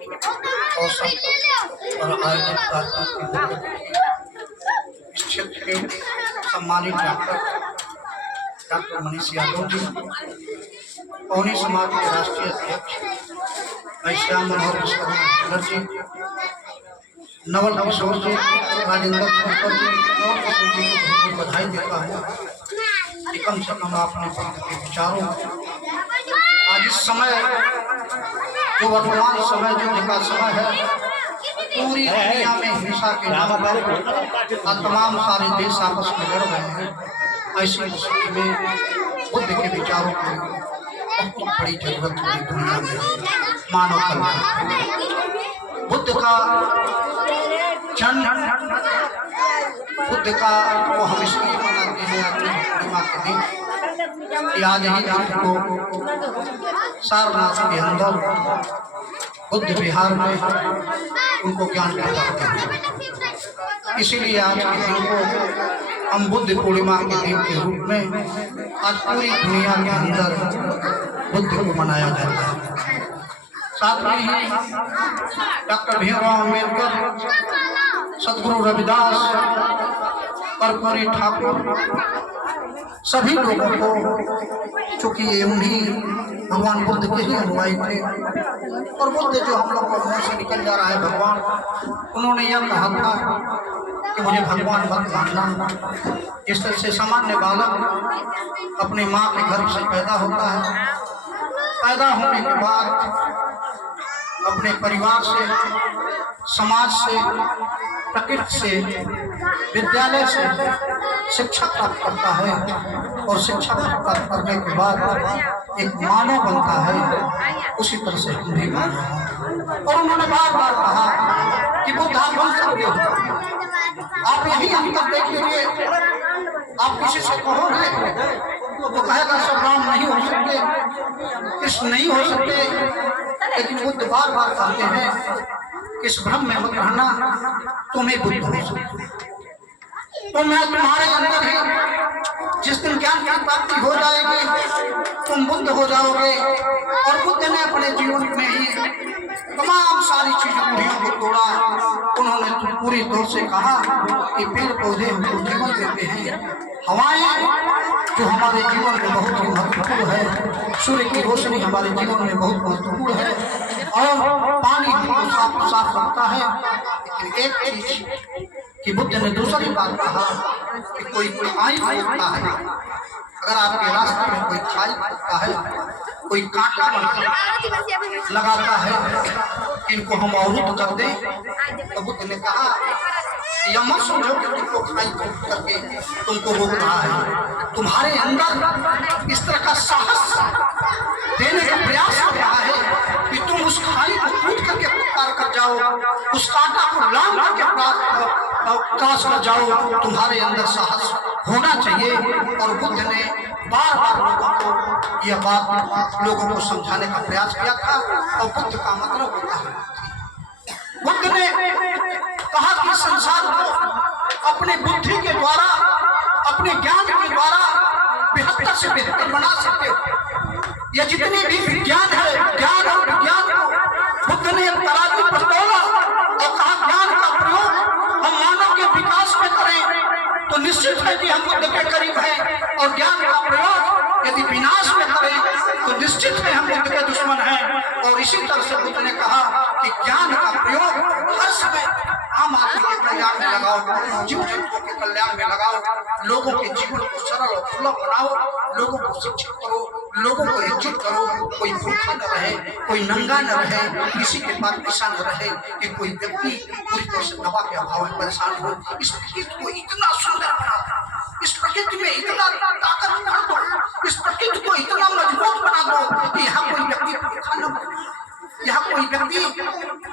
अवसर और आयोजित कार्यक्रम इस क्षेत्र के सम्मानित डॉक्टर मनीष यादव जी, पौनी समाज के राष्ट्रीय अध्यक्ष श्याम मनोहर जी, नवल किशोर जी, राजेंद्र शंकर जी और जी को बधाई देता हूँ कि कम से कम आपने के विचारों आज इस समय जो वर्तमान समय युद्ध का समय है, पूरी दुनिया में हिंसा के नाम पर तमाम सारे देश आपस में लड़ रहे हैं। ऐसी स्थिति में बुद्ध के विचारों की बहुत बड़ी जरूरत है दुनिया में। मानव कल्याण बुद्ध का जन्म, बुद्ध का वो हम इसलिए मनाते हैं अपनी पूर्णिमा के दिन कि आज ही को सारनाथ के अंदर बुद्ध विहार में उनको ज्ञान प्राप्त हैं। इसीलिए आज के दिन को हम बुद्ध पूर्णिमा के दिन के रूप में आज पूरी दुनिया के अंदर बुद्ध को मनाया जाता है। साथ में ही डॉक्टर भीमराव अम्बेडकर, सदगुरु रविदास, कर्पूरी ठाकुर, सभी लोगों को, चूंकि ये उन्हीं भगवान बुद्ध के ही अनुयायी थे और बुद्ध जो हम लोग को मुंह से निकल जा रहा है भगवान, उन्होंने यह कहा था कि मुझे भगवान मत मानना। जिस तरह से सामान्य बालक अपनी माँ के घर से पैदा होता है, पैदा होने के बाद अपने परिवार से, समाज से, प्रकृति से, विद्यालय से शिक्षा प्राप्त करता है और शिक्षा प्राप्त करने के बाद एक मानव बनता है, उसी तरह से हम भी मानव हैं। और उन्होंने बार बार कहा कि बुद्ध आप बन सकते हो, आप यही अंतर देख लीजिए। आप किसी से कहोगे तो कहेगा सब राम नहीं हो सकते, कृष्ण नहीं हो सकते, लेकिन बुद्ध बार बार कहते हैं इस भ्रम में मत रहना, तुम्हें बुद्ध हो सकते, तो मैं तुम्हारे अंदर ही जिस दिन ज्ञान की प्राप्ति हो जाएगी तुम बुद्ध हो जाओगे। और बुद्ध ने अपने जीवन में ही तमाम सारी चीजों को तोड़ा। उन्होंने पूरी तौर से कहा कि पेड़ पौधे हमको जीवन देते हैं, हवाएं जो हमारे जीवन में बहुत ही महत्वपूर्ण है, सूर्य की रोशनी हमारे जीवन में बहुत महत्वपूर्ण है, और पानी हमको साफ रखता है। लेकिन एक चीज कि बुद्ध ने दूसरी बात कहा कि कोई खाई होता है, अगर आपके रास्ते में कोई खाई होता है, कोई कांटा लगाता है कि इनको हम अवरुद्ध कर दें, तो बुद्ध ने कहा यह मत समझो कि तुमको खाई करके तुमको रोक रहा है, तुम्हारे अंदर इस तरह का साहस देने का प्रयास कर रहा है कि तुम उस खाई को कूद करके पार कर जाओ, उस कांटा को लांघ करके क्रॉस कर जाओ। तुम्हारे अंदर साहस होना चाहिए। और बुद्ध ने बार बार लोगों को यह बात लोगों को समझाने का प्रयास किया था। और बुद्ध का मतलब होता है, बुद्ध ने कहा कि संसार को अपने बुद्धि के द्वारा, अपने ज्ञान के द्वारा बेहतर से बेहतर बना सकते हो। यह जितनी भी विज्ञान है, ज्ञान और विज्ञान को बुद्ध ने तराजू पर तोला और कहा ज्ञान का प्रयोग हम मानव के विकास में करें तो निश्चित है कि हम बुद्ध के करीब हैं, और ज्ञान का प्रयोग यदि विनाश में करें तो निश्चित है हम बुद्ध के दुश्मन हैं। और इसी तरह से बुद्ध ने कहा कि ज्ञान का प्रयोग हर समय आम आदमी के कल्याण में लगाओ, जीव जंतुओं के कल्याण में लगाओ, लोगों के जीवन को सरल और सुलभ बनाओ, लोगों को शिक्षित करो, लोगों को इज्जत करो, कोई भूखा न रहे, कोई नंगा न रहे, किसी के पास पैसा न रहे कि कोई व्यक्ति पूरी तरह से दवा के अभाव में परेशान हो। इस प्रकृति को इतना सुंदर बना दो, इस प्रकृति में इतना ताकत भर दो, इस प्रकृति को इतना मजबूत बना दो कि यहाँ कोई व्यक्ति भूखा न रहे, यहाँ कोई व्यक्ति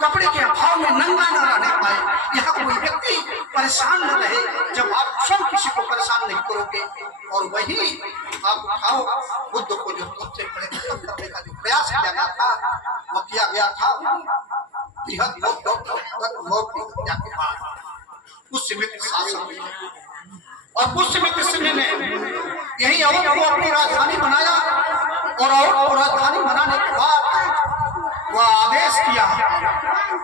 कपड़े के अभाव में नंगा न रहने पाए, यहाँ कोई व्यक्ति परेशान न रहे। जब आप स्वयं किसी को परेशान नहीं करोगे, और वही आप उठाओ बुद्ध को जो सबसे पहले खत्म करने का जो प्रयास किया गया था वो किया गया था बृहद मौत की हत्या के बाद पुष्यमित्र शासक। और पुष्यमित्र सिंह ने यही अवध को अपनी राजधानी बनाया, और अवध को राजधानी बनाने के बाद वह आदेश किया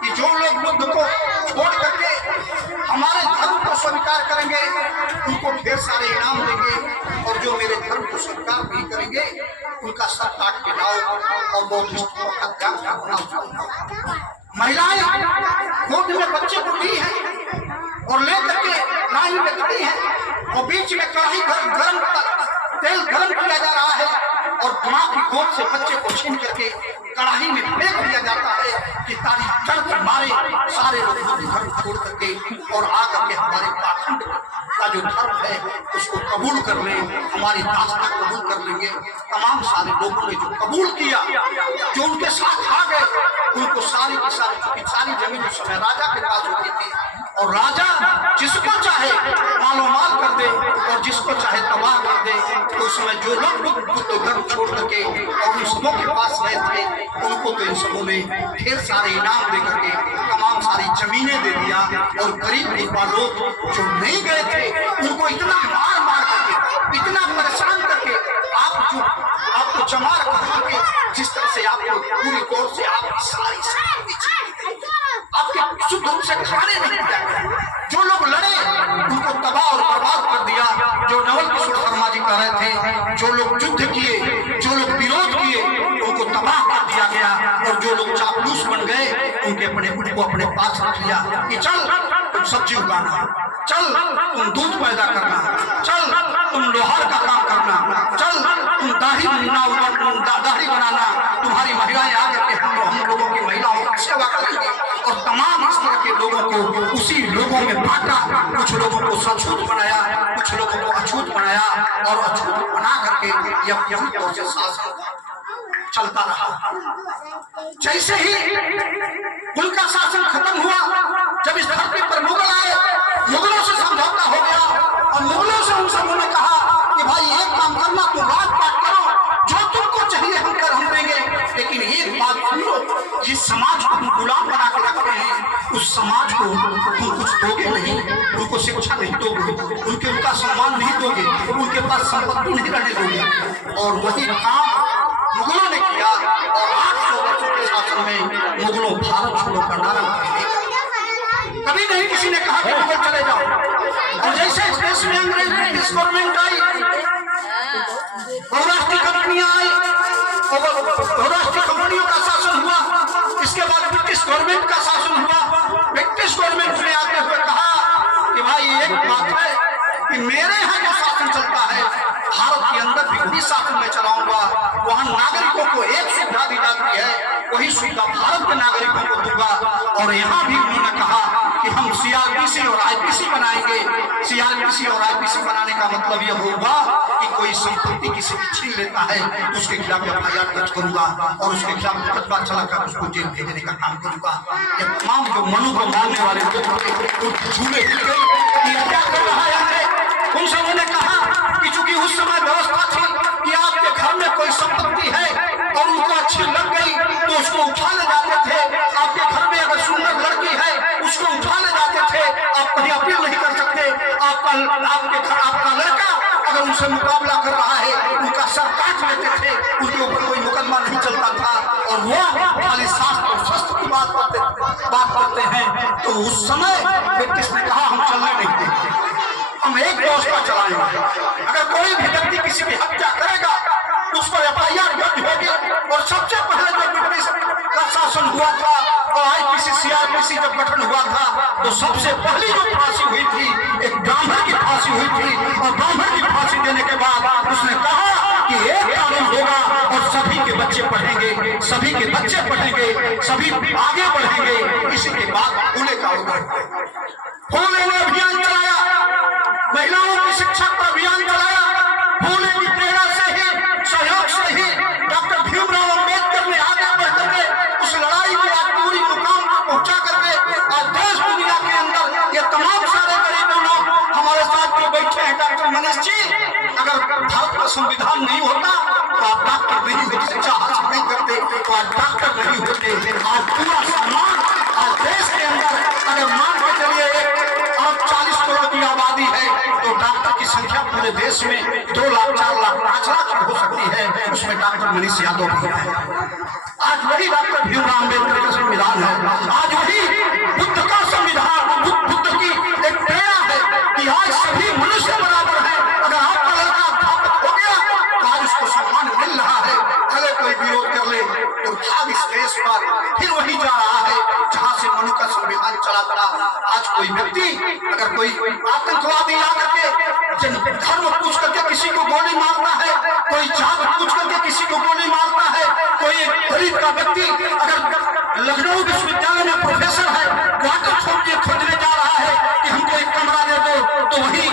कि जो लोग बुद्ध को छोड़ करके हमारे धर्म को स्वीकार करेंगे उनको ढेर सारे इनाम देंगे, और जो मेरे धर्म को स्वीकार नहीं करेंगे उनका सर काट के लाओ और बौद्धिस्टों का त्याग बनाओ। महिलाएं गोद में बच्चे को ली है और ले करके राही में खड़ी है, और बीच में कढ़ाई गरम तेल गरम किया जा रहा है, और माँ की गोद से बच्चे को छीन करके कढ़ाई में फेंक दिया जाता है कि तारी जड़ के मारे सारे लोग धर्म छोड़ करके और आकर के हमारे पाखंड का जो धर्म है उसको कबूल कर लें, हमारी दास्ता कबूल कर लेंगे। तमाम सारे लोगों ने जो कबूल किया, जो उनके साथ आ गए, उनको सारी की सारी जमीन उस समय राजा के पास होती थी, और राजा जिसको चाहे मालो माल कर दे और जिसको चाहे तबाह कर दे। तो उस समय जो लोग बुद्ध धर्म छोड़ करके और उन सबों के पास गए थे उनको तो इन सबों ने ढेर सारे इनाम दे करके तमाम सारी जमीनें दे दिया, और गरीब गुरबा लोग जो नहीं गए थे उनको इतना मार करके, इतना परेशान करके आपको जमा रखा के, जिस तरह से आपको पूरी तौर से आपकी सारी आपके शुद्ध रूप से खाने नहीं दिया। जो लोग लड़े उनको तबाह और बर्बाद कर दिया। जो नवल किशोर शर्मा जी कह रहे थे, जो लोग युद्ध किए, जो लोग विरोध किए, उनको तबाह कर दिया गया, और जो लोग चापलूस बन गए उनको अपने पास रख लिया कि चल तुम सब्जी उगाना, चल तुम दूध पैदा करना, चल तुम लोहार का काम करना, चल तुम दाढ़ी बनाना, तुम्हारी महिलाएं आकर के हम लोगों की महिलाओं की सेवा करेंगे। और तमाम इस तरह के लोगों को उसी लोगों में बांटा, कुछ लोगों को सछूत बनाया, कुछ लोगों को अछूत बनाया, और अछूत बना करके यह तौर से शासन चलता रहा। जैसे ही उनका शासन खत्म हुआ, जब इस धरती पर मुगल आए, मुगलों से समझौता हो गया, और मुगलों से उन सबों ने कहा कि भाई एक काम करना, तुम राजपाट करो, जो तुमको चाहिए हम देंगे, लेकिन एक बात सुनो, जिस समाज को तुम गुलाम बना के रख रहे हैं उस समाज को तुम कुछ दोगे नहीं, उनको शिक्षा नहीं दोगे, उनका सम्मान नहीं दोगे, उनके पास संपत्ति नहीं रहने दोगे। और वही काम मुगलों ने किया, और 800 वर्षों के शासन में मुगलों भारत छोड़ो का नारा कभी नहीं किसी ने कहा कि मुगल चले जाओ। और जैसे इस देश में अंग्रेज ब्रिटिश गवर्नमेंट आई, बहुराष्ट्रीय कंपनियां आई, बहुराष्ट्रीय कंपनियों का शासन हुआ, इसके बाद ब्रिटिश गवर्नमेंट का शासन हुआ। ब्रिटिश गवर्नमेंट ने आते हुए कहा कि भाई एक बात है कि मेरे यहाँ जो शासन चलता है भारत के अंदर भी वही शासन में चलाऊंगा, वहाँ नागरिकों को एक सुविधा दी जाती है वही सुविधा भारत के नागरिकों को दूंगा। और यहाँ भी उन्होंने कहा कि हम सीआरपीसी और आईपीसी बनाएंगे। सीआरपीसी और आईपीसी बनाने का मतलब यह होगा कि कोई संपत्ति किसी की छीन लेता है तो उसके खिलाफ एफआईआर दर्ज करूंगा और उसके खिलाफ मुकदमा चलाकर उसको जेल भेजने का काम करूंगा। ये तमाम जो मनु को मानने वाले लोग झूले क्या कर रहा है, उन सबों ने कहा कि चूंकि उस समय व्यवस्था थी कि आपके घर में कोई संपत्ति है और उनको अच्छी लग गई तो उसको उठा ले जाते थे। आपके घर में अगर सुंदर लड़की है उसको उठा ले जाते थे, आप कहीं अपील नहीं कर सकते। आपके घर आपका लड़का अगर उनसे मुकाबला कर रहा है उनका सर काट लेते थे, उनके ऊपर कोई मुकदमा नहीं चलता था। और वो खाली शास्त्र और शस्त्र की बात करते हैं। तो उस समय ब्रिटिश ने कहा हम चलने नहीं देंगे, हम एक व्यवस्था चलाएंगे, अगर कोई भी व्यक्ति किसी की हत्या करेगा उस पर एफआईआर दर्ज होगी। और सबसे पहले जब ब्रिटिश का शासन हुआ था और आईपीसी सीआरपीसी जब गठन हुआ था तो सबसे पहली जो फांसी हुई थी एक ब्राह्मण की फांसी हुई थी। और ब्राह्मण की फांसी देने के बाद उसने कहा कि एक कानून होगा और सभी के बच्चे पढ़ेंगे, सभी के बच्चे पढ़ेंगे, सभी आगे बढ़ेंगे। इसी के बाद फूले का फूले ने अभियान चलाया, महिलाओं की शिक्षा का अभियान चलाया। फूले की प्रेरणा से ही, सहयोग से ही डॉक्टर भीमराव अंबेडकर ने आगे बढ़ करके उस लड़ाई में आज पूरी मुकाम को पहुंचा करके आज देश दुनिया के अंदर ये तमाम सारे गरीब लोग हमारे साथ जो बैठे हैं। डॉक्टर मनीष जी, अगर भारत का संविधान नहीं होता तो आप डॉक्टर नहीं होते, शिक्षा हासिल नहीं करते तो आज डॉक्टर नहीं होते। आज पूरा सम्मान आज देश के अंदर अगर मान के चलिए 40 करोड़ की आबादी है तो डॉक्टर की संख्या पूरे देश में 2 लाख 4 लाख 5 लाख हो सकती है, उसमें डॉक्टर मनीष यादव भी है। आज वही डॉक्टर भीमराव अम्बेडकर का संविधान है, आज वही कोई व्यक्ति अगर कोई आतंकवादी आकर के धर्म पूछ करके किसी को गोली मारता है, कोई जात पूछ करके किसी को गोली मारता है, कोई गरीब का व्यक्ति अगर लखनऊ विश्वविद्यालय में प्रोफेसर है, क्वार्टर छोड़ के खोजने जा रहा है कि हमको एक कमरा दे दो, तो वही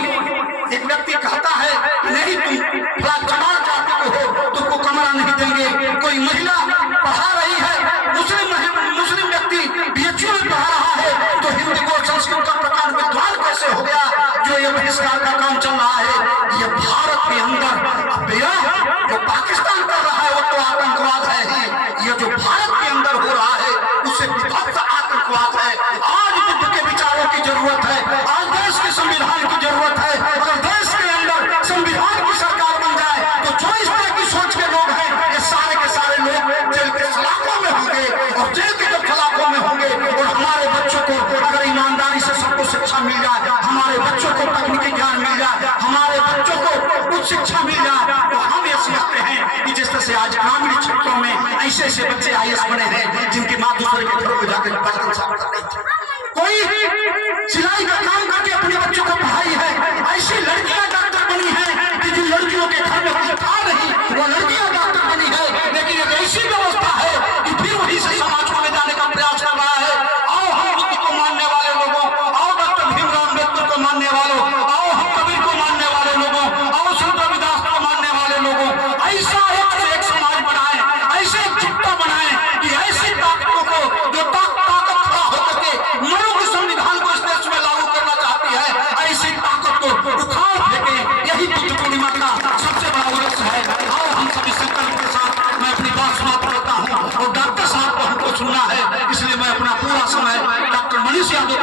एक व्यक्ति कहता है नहीं तुम थोड़ा जमाल चाहते हो, तुमको कमरा नहीं देंगे। कोई महिला पढ़ा रही है, मुस्लिम व्यक्ति बीएचयू में पढ़ा रहा है, तो हिंदी को संस्कृत का प्रकार विद्वान कैसे हो गया जो ये बहिष्कार का काम चल रहा है। ये भारत के अंदर जो पाकिस्तान कर रहा है वो तो आतंकवाद है ही, ये जो भारत के अंदर हो रहा है उससे विभत्स आतंकवाद है। आज बुद्ध के विचारों की जरूरत है, आज देश के संविधान की जरूरत है। अगर देश के अंदर संविधान की सरकार बन जाए तो जो इस तरह की सोच के लोग हैं ये सारे के सारे लोग जेल के सलाखों में होंगे, और जेल के जब सलाखों में होंगे और हमारे बच्चों को अगर ईमानदारी से सबको शिक्षा मिल जाए, हमारे बच्चों को तकनीकी ज्ञान मिल जाए, हमारे बच्चों को उच्च शिक्षा मिल जाए, तो हम ये समझते हैं कि जिस तरह से आज ग्रामीण क्षेत्रों में ऐसे ऐसे बच्चे IAS बने हैं जिनकी माँ दूसरे के घर में जाकर बर्तन साफ कर रही थी, कोई सिलाई का काम करके अपने बच्चों को पढ़ाई है, ऐसी लड़कियां डॉक्टर बनी है कि जिन लड़कियों के घर में कुछ था नहीं वो लड़कियां डॉक्टर बनी है। लेकिन एक ऐसी व्यवस्था है कि फिर वही से समाज को ले जाने का प्रयास कर रहा है। आओ हम बुद्ध को मानने वाले लोगों, आओ डॉक्टर भीमराव अम्बेडकर को मानने वालों, आओ हम कबीर को मानने वाले लोगों, आओ संत रविदास को मानने वाले लोगों, ऐसा एक से एक समाज बनाए, ऐसे एक चिट्टा बनाए कि ऐसी ताकतों को जो ताकत खड़ा होकर के मनु के संविधान को इस देश में लागू करना चाहती है, ऐसी ताकत को उखाड़ फेंके। यही बुद्ध पूर्णिमा का सबसे बड़ा उद्देश्य है। आओ हम सभी संकल्प के साथ मैं अपनी बात समाप्त करता हूँ, और डॉक्टर साहब को हमको सुनना है, इसलिए मैं अपना पूरा समय डॉक्टर मनीष यादव